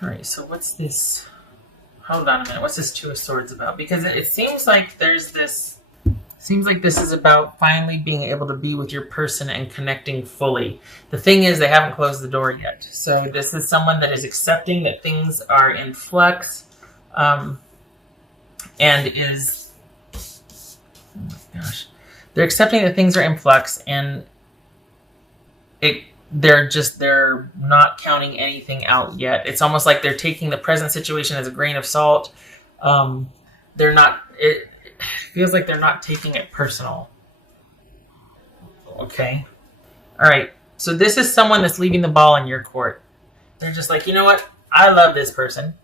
All right, so what's this? Hold on a minute. What's this Two of Swords about? Because it seems like there's this... Seems like this is about finally being able to be with your person and connecting fully. The thing is, they haven't closed the door yet. So this is someone that is accepting that things are in flux, and is... Oh my gosh. They're accepting that things are in flux, and they're not counting anything out yet. It's almost like they're taking the present situation as a grain of salt. They're not... It feels like they're not taking it personal. Okay. All right. So this is someone that's leaving the ball in your court. They're just like, you know what? I love this person.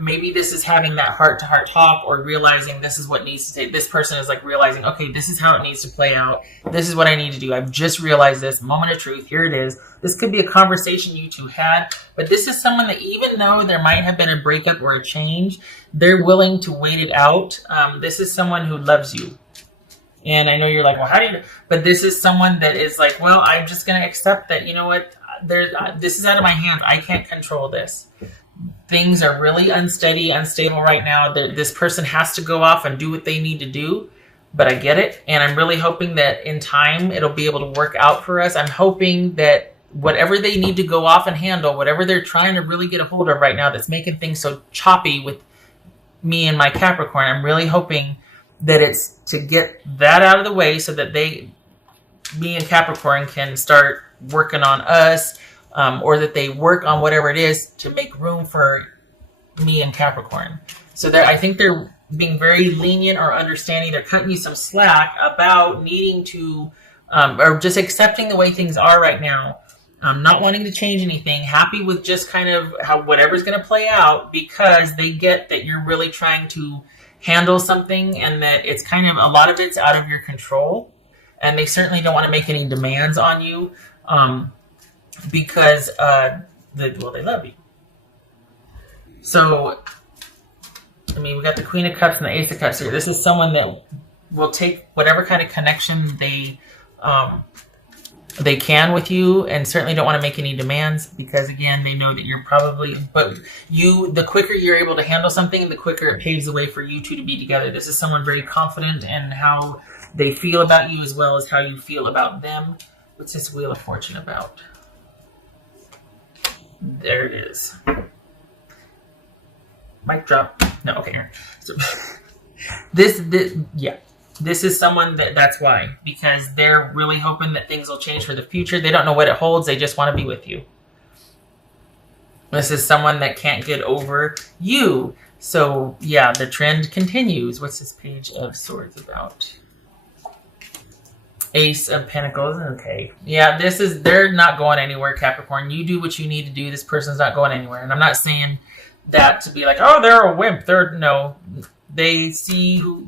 Maybe this is having that heart-to-heart talk, or realizing this is what needs to take. This person is like realizing, okay, this is how it needs to play out. This is what I need to do. I've just realized this. Moment of truth. Here it is. This could be a conversation you two had, but this is someone that, even though there might have been a breakup or a change, they're willing to wait it out. This is someone who loves you. And I know you're like, well, how do you... But this is someone that is like, well, I'm just going to accept that, you know what? This is out of my hands. I can't control this. Things are really unstable right now. This person has to go off and do what they need to do, but I get it. And I'm really hoping that in time, it'll be able to work out for us. I'm hoping that whatever they need to go off and handle, whatever they're trying to really get a hold of right now that's making things so choppy with me and my Capricorn, I'm really hoping that it's to get that out of the way so that me and Capricorn can start working on us, or that they work on whatever it is to make room for me and Capricorn. So I think they're being very lenient or understanding. They're cutting you some slack about needing to, or just accepting the way things are right now. Not wanting to change anything, happy with just kind of how whatever's going to play out, because they get that you're really trying to handle something, and that it's kind of, a lot of it's out of your control, and they certainly don't want to make any demands on you, because they love you. So, I mean, we got the Queen of Cups and the Ace of Cups here. This is someone that will take whatever kind of connection they can with you, and certainly don't want to make any demands, because again, they know that you're probably, but the quicker you're able to handle something, the quicker it paves the way for you two to be together. This is someone very confident in how they feel about you, as well as how you feel about them. What's this Wheel of Fortune about? There it is. Mic drop. No, okay. So, this is someone that's why. Because they're really hoping that things will change for the future. They don't know what it holds. They just want to be with you. This is someone that can't get over you. So, yeah, the trend continues. What's this Page of Swords about? Ace of Pentacles. Okay. Yeah, they're not going anywhere, Capricorn. You do what you need to do. This person's not going anywhere. And I'm not saying that to be like, oh, they're a wimp. No. They see you,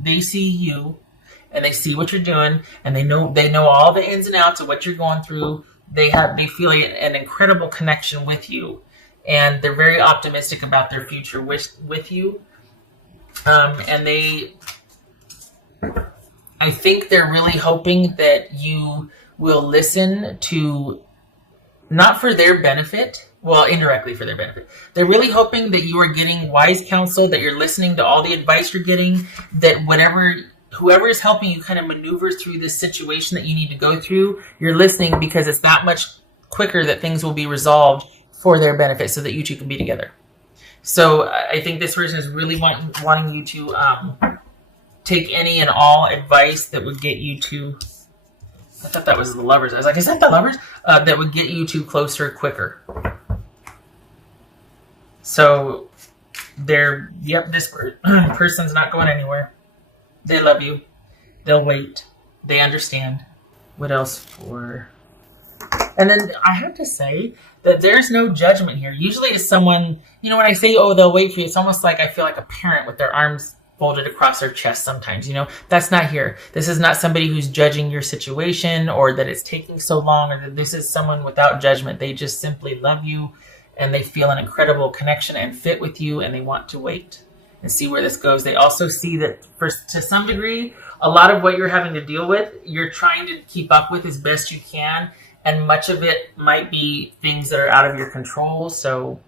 and they see what you're doing, and they know all the ins and outs of what you're going through. They feel an incredible connection with you, and they're very optimistic about their future with you. And I think they're really hoping that you will listen to, not for their benefit, well, indirectly for their benefit. They're really hoping that you are getting wise counsel, that you're listening to all the advice you're getting, that whoever is helping you kind of maneuver through this situation that you need to go through, you're listening, because it's that much quicker that things will be resolved for their benefit, so that you two can be together. So I think this person is really wanting you to take any and all advice that would get you to... I thought that was the Lovers. I was like, is that the Lovers? That would get you two closer quicker. So, this person's not going anywhere. They love you. They'll wait. They understand. What else for... And then I have to say that there's no judgment here. Usually it's someone, when I say, oh, they'll wait for you, it's almost like I feel like a parent with their arms folded across their chest sometimes, That's not here. This is not somebody who's judging your situation, or that it's taking so long, or that this is someone without judgment. They just simply love you, and they feel an incredible connection and fit with you, and they want to wait and see where this goes. They also see that, to some degree, a lot of what you're having to deal with, you're trying to keep up with as best you can, and much of it might be things that are out of your control. So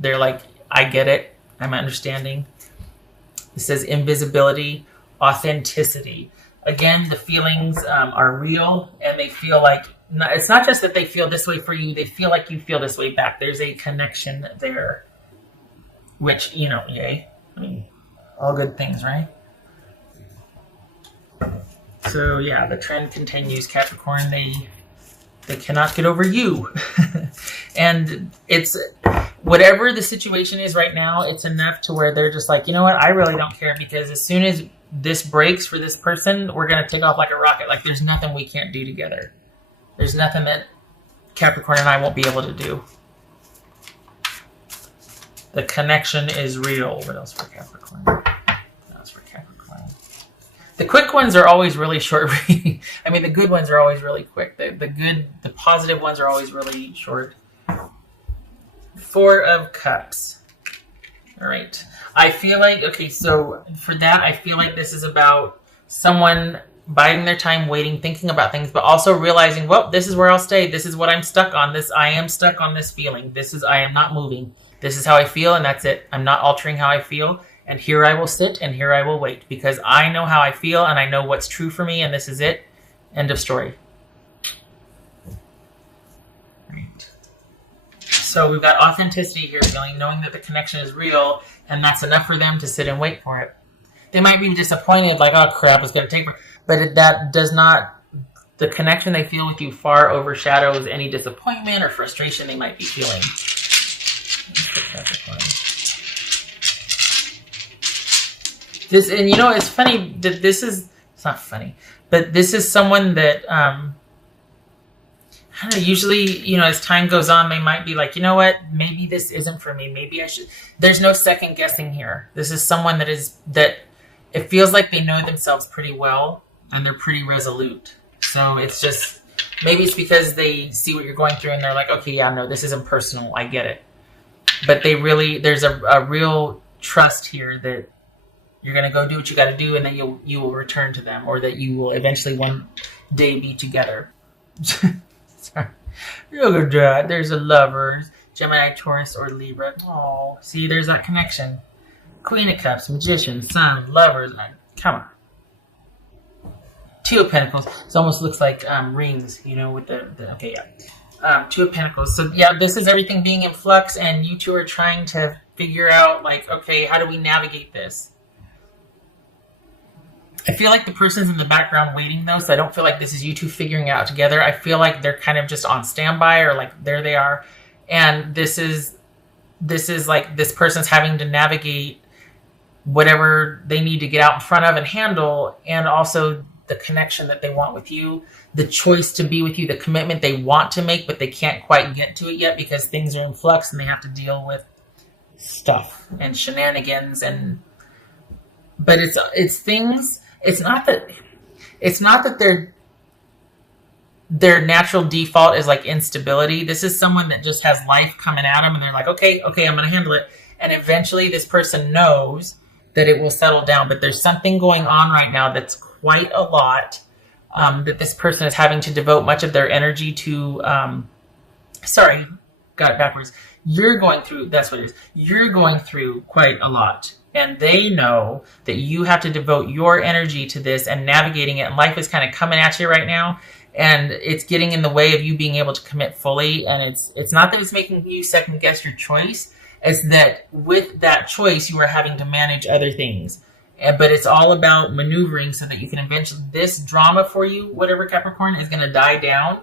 They're like, I get it. I'm understanding. It says invisibility, authenticity. Again, the feelings are real, and they feel like, it's not just that they feel this way for you, they feel like you feel this way back. There's a connection there, which, yay. I mean, all good things, right? So yeah, the trend continues, Capricorn. They cannot get over you. And it's, whatever the situation is right now, it's enough to where they're just like, you know what, I really don't care, because as soon as this breaks for this person, we're going to take off like a rocket. Like, there's nothing we can't do together. There's nothing that Capricorn and I won't be able to do. The connection is real. What else for Capricorn? What else for Capricorn? The quick ones are always really short. I mean, the good ones are always really quick. The positive ones are always really short. 4 of Cups. All right. I feel like, okay, so for that, I feel like this is about someone biding their time, waiting, thinking about things, but also realizing, well, this is where I'll stay. This is what I'm stuck on. I am stuck on this feeling. I am not moving. This is how I feel, and that's it. I'm not altering how I feel, and here I will sit, and here I will wait, because I know how I feel, and I know what's true for me, and this is it. End of story. Right. So we've got authenticity here, knowing that the connection is real, and that's enough for them to sit and wait for it. They might be disappointed, like, oh crap, it's going to take me. But that does not, the connection they feel with you far overshadows any disappointment or frustration they might be feeling. This, and it's funny that it's not funny, but this is someone that, I don't know, usually, as time goes on, they might be like, you know what, maybe this isn't for me. Maybe I should, there's no second guessing here. This is someone that it feels like they know themselves pretty well, and they're pretty resolute. So it's just, maybe it's because they see what you're going through, and they're like, okay, yeah, no, this isn't personal. I get it. But there's a real trust here that you're going to go do what you got to do, and that you will return to them, or that you will eventually one day be together. Sorry. Look at that. There's a lover, Gemini, Taurus, or Libra. Oh, see, there's that connection. Queen of Cups, Magician, Sun, Lovers. Come on. 2 of Pentacles. It almost looks like rings, with the okay, yeah. 2 of Pentacles. So, yeah, this is everything being in flux, and you two are trying to figure out, like, okay, how do we navigate this? I feel like the person's in the background waiting, though, so I don't feel like this is you two figuring it out together. I feel like they're kind of just on standby, or like there they are. And this is like this person's having to navigate whatever they need to get out in front of and handle, and also the connection that they want with you, the choice to be with you, the commitment they want to make, but they can't quite get to it yet because things are in flux and they have to deal with stuff and shenanigans. But it's things. It's not that their natural default is like instability. This is someone that just has life coming at them, and they're like, okay, I'm going to handle it. And eventually this person knows that it will settle down. But there's something going on right now that's quite a lot, that this person is having to devote much of their energy to. Sorry, got it backwards. You're going through quite a lot. And they know that you have to devote your energy to this and navigating it. And life is kind of coming at you right now. And it's getting in the way of you being able to commit fully. And it's not that it's making you second guess your choice. It's that with that choice, you are having to manage other things. But it's all about maneuvering so that you can eventually, this drama for you, whatever Capricorn, is going to die down.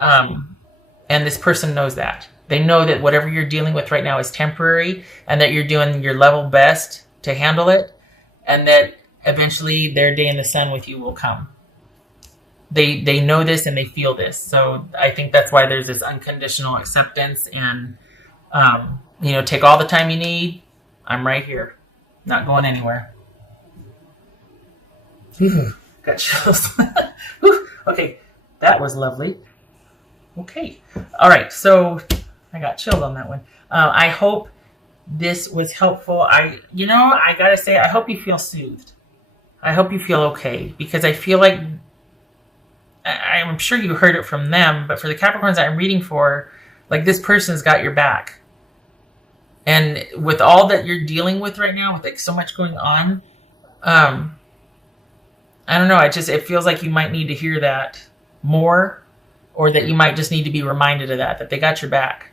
And this person knows that. They know that whatever you're dealing with right now is temporary, and that you're doing your level best to handle it, and that eventually their day in the sun with you will come. They know this and they feel this. So I think that's why there's this unconditional acceptance, and take all the time you need. I'm right here. Not going anywhere. Got chills. Okay, that was lovely. Okay. All right, so I got chilled on that one. I hope this was helpful. I gotta say, I hope you feel soothed. I hope you feel okay, because I feel like, I'm sure you heard it from them, but for the Capricorns that I'm reading for, like, this person's got your back. And with all that you're dealing with right now, with like so much going on, um, I don't know. It feels like you might need to hear that more, or that you might just need to be reminded of that they got your back.